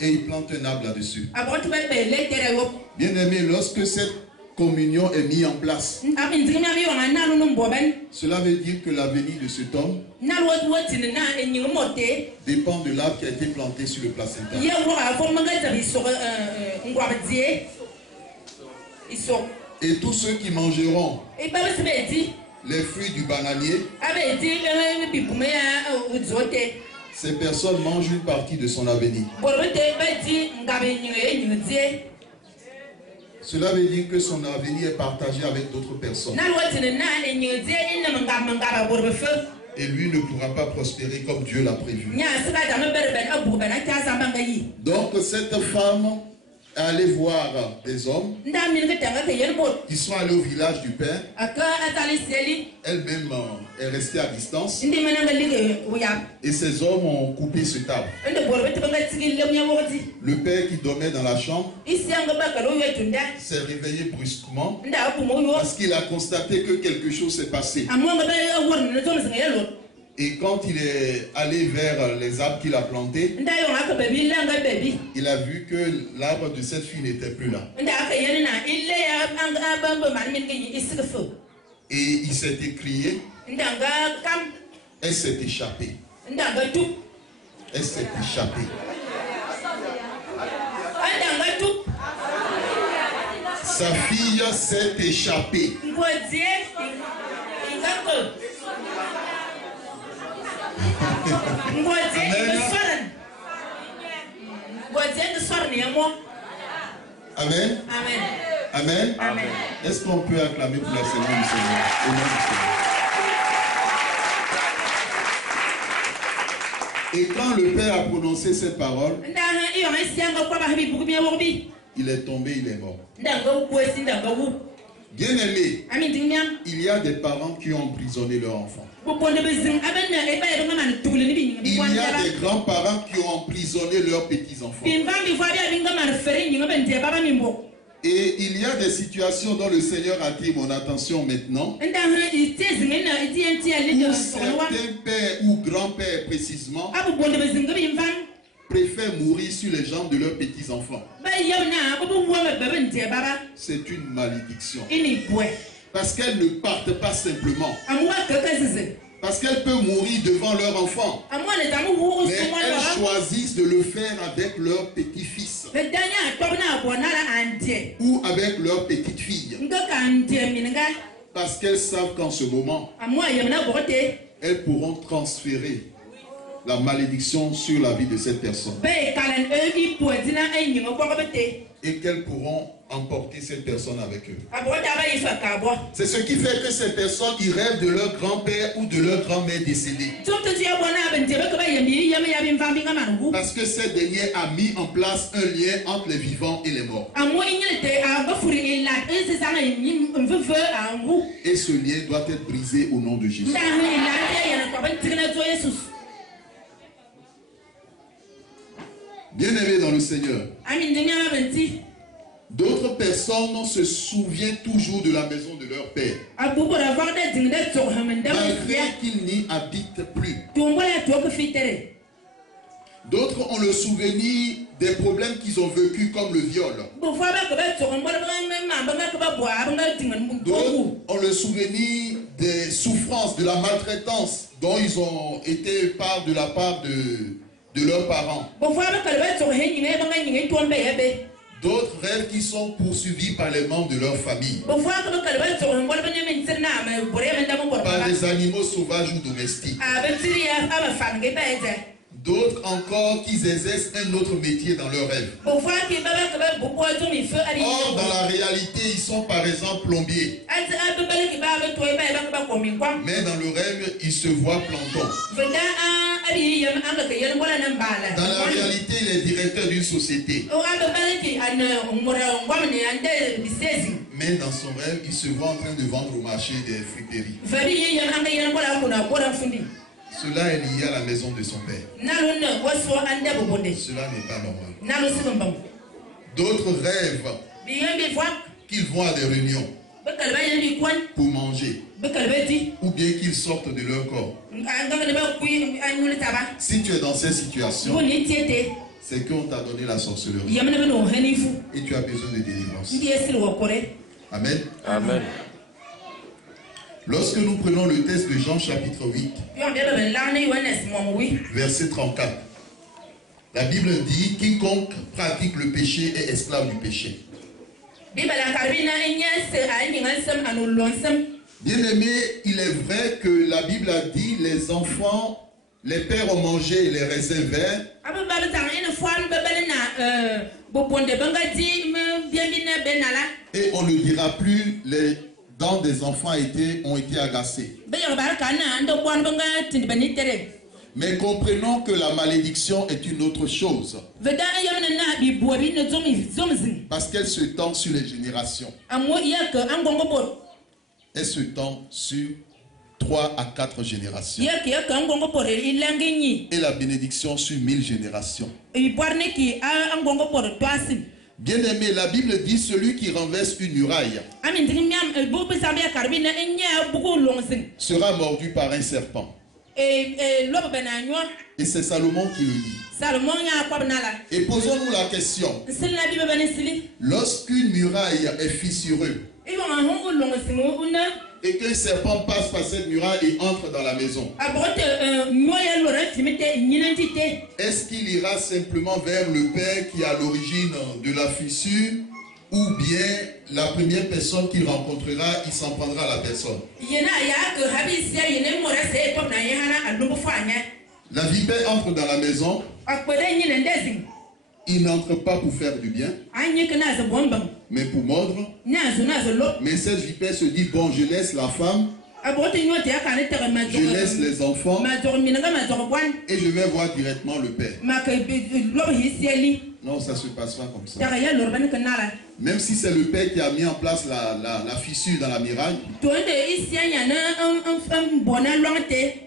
et il plante un arbre là-dessus. Bien aimé, lorsque cette communion est mise en place, cela veut dire que l'avenir de cet homme dépend de l'arbre qui a été planté sur le placenta. Et tous ceux qui mangeront les fruits du bananier, ces personnes mangent une partie de son avenir. Cela veut dire que son avenir est partagé avec d'autres personnes. Et lui ne pourra pas prospérer comme Dieu l'a prévu. Donc cette femme est allée voir des hommes. Ils sont allés au village du père. Elle-même est restée à distance. Et ces hommes ont coupé ce arbre. Le père qui dormait dans la chambre s'est réveillé brusquement parce qu'il a constaté que quelque chose s'est passé. Et quand il est allé vers les arbres qu'il a plantés, il a vu que l'arbre de cette fille n'était plus là. Et il s'est écrié. Elle s'est échappée. Elle s'est échappée. Sa fille s'est échappée. Amen. Amen. Amen. Amen. Est-ce qu'on peut acclamer pour la Seigneur du Seigneur? Au nom du Seigneur. Et quand le père a prononcé cette parole, il est tombé, il est mort. Bien aimé, il y a des parents qui ont emprisonné leur enfant. Il y a des grands-parents qui ont emprisonné leurs petits-enfants. Et il y a des situations dont le Seigneur attire mon attention maintenant. Où certains pères ou grands-pères précisément préfèrent mourir sur les jambes de leurs petits-enfants. C'est une malédiction. Parce qu'elles ne partent pas simplement. Parce qu'elles peuvent mourir devant leur enfant. Mais elles choisissent de le faire avec leur petit-fils. Ou avec leur petite-fille. Parce qu'elles savent qu'en ce moment, elles pourront transférer la malédiction sur la vie de cette personne. Et qu'elles pourront emporter cette personne avec eux. C'est ce qui fait que ces personnes, ils rêvent de leur grand-père ou de leur grand-mère décédée. Parce que ce dernier a mis en place un lien entre les vivants et les morts. Et ce lien doit être brisé au nom de Jésus. Bien-aimés dans le Seigneur, d'autres personnes se souviennent toujours de la maison de leur père, malgré qu'ils n'y habitent plus. D'autres ont le souvenir des problèmes qu'ils ont vécus, comme le viol. D'autres ont le souvenir des souffrances, de la maltraitance dont ils ont été part de la part de leurs parents. D'autres rêvent qui sont poursuivis par les membres de leur famille, par des animaux sauvages ou domestiques. D'autres encore qui exercent un autre métier dans leur rêve. Or, dans la réalité, ils sont par exemple plombiers. Mais dans le rêve, ils se voient plantons. Dans la réalité, il est directeur d'une société. Mais dans son rêve, il se voit en train de vendre au marché des fruiteries. Cela est lié à la maison de son père. Cela n'est pas normal. D'autres rêvent qu'ils vont à des réunions. pour manger, ou bien qu'ils sortent de leur corps. Si tu es dans cette situation, c'est qu'on t'a donné la sorcellerie et tu as besoin de délivrance. Amen. Amen. Lorsque nous prenons le texte de Jean chapitre 8, verset 34, la Bible dit: quiconque pratique le péché est esclave du péché. Bien-aimé, il est vrai que la Bible a dit les enfants, les pères ont mangé les raisins verts. Et on ne dira plus les dents des enfants ont été agacées. Mais comprenons que la malédiction est une autre chose. Parce qu'elle se tend sur les générations. Elle se tend sur 3 à 4 générations. Et la bénédiction sur 1000 générations. Bien aimé, la Bible dit celui qui renverse une muraille sera mordu par un serpent. Et c'est Salomon qui le dit. Et posons-nous la question. Lorsqu'une muraille est fissureuse et qu'un serpent passe par cette muraille et entre dans la maison, est-ce qu'il ira simplement vers le père qui est à l'origine de la fissure, ou bien la première personne qu'il rencontrera, il s'en prendra à la personne? La vipère entre dans la maison. Il n'entre pas pour faire du bien, mais pour mordre. Mais cette vipère se dit: bon, je laisse la femme, je laisse les enfants, et je vais voir directement le père. Non, ça ne se passe pas comme ça. Même si c'est le père qui a mis en place la fissure dans la muraille,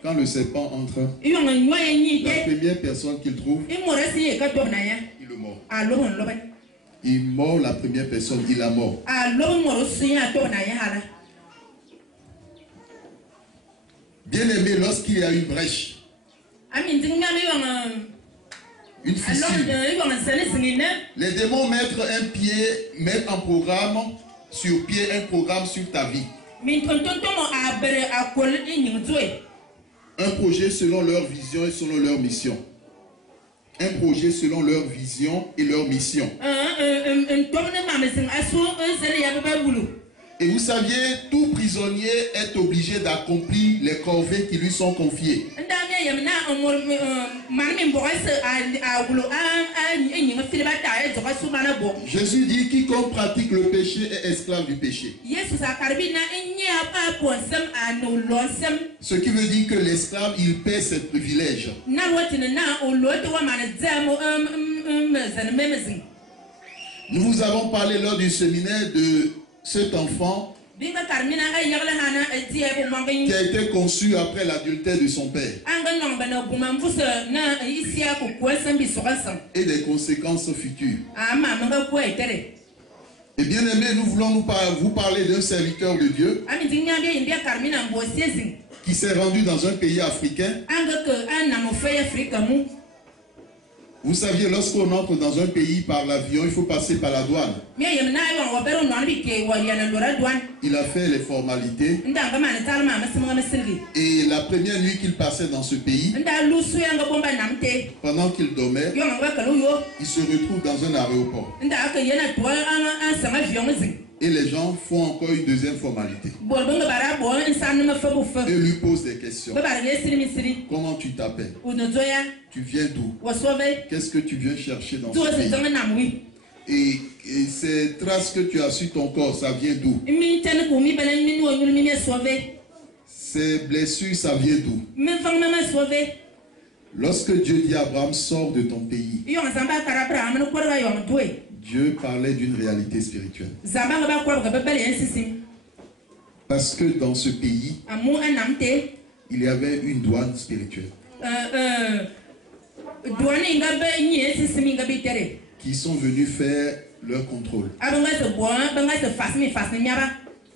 quand le serpent entre, la première personne qu'il trouve, il le mord. Il mord la première personne, il la mord. Bien aimé, lorsqu'il y a une brèche, une fissure, les démons mettent en programme sur pied un programme sur ta vie. Un projet selon leur vision et selon leur mission. Un projet selon leur vision et leur mission. Et vous saviez, tout prisonnier est obligé d'accomplir les corvées qui lui sont confiées. Jésus dit: quiconque pratique le péché est esclave du péché. Ce qui veut dire que l'esclave, il paie ses privilèges. Nous vous avons parlé lors du séminaire de cet enfant qui a été conçu après l'adultère de son père et des conséquences futures. Et bien aimé, nous voulons vous parler d'un serviteur de Dieu qui s'est rendu dans un pays africain. Vous saviez, lorsqu'on entre dans un pays par l'avion, il faut passer par la douane. Il a fait les formalités. Et la première nuit qu'il passait dans ce pays, pendant qu'il dormait, il se retrouve dans un aéroport. Et les gens font encore une deuxième formalité. Et lui posent des questions. Comment tu t'appelles? Tu viens d'où? Qu'est-ce que tu viens chercher dans ce pays? Et ces traces que tu as sur ton corps, ça vient d'où? Ces blessures, ça vient d'où? Lorsque Dieu dit à Abraham: sors de ton pays, Dieu parlait d'une réalité spirituelle. Parce que dans ce pays, il y avait une douane spirituelle qui sont venus faire leur contrôle.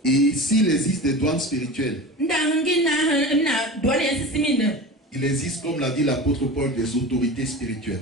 Et s'il existe des douanes spirituelles, il existe, comme l'a dit l'apôtre Paul, des autorités spirituelles.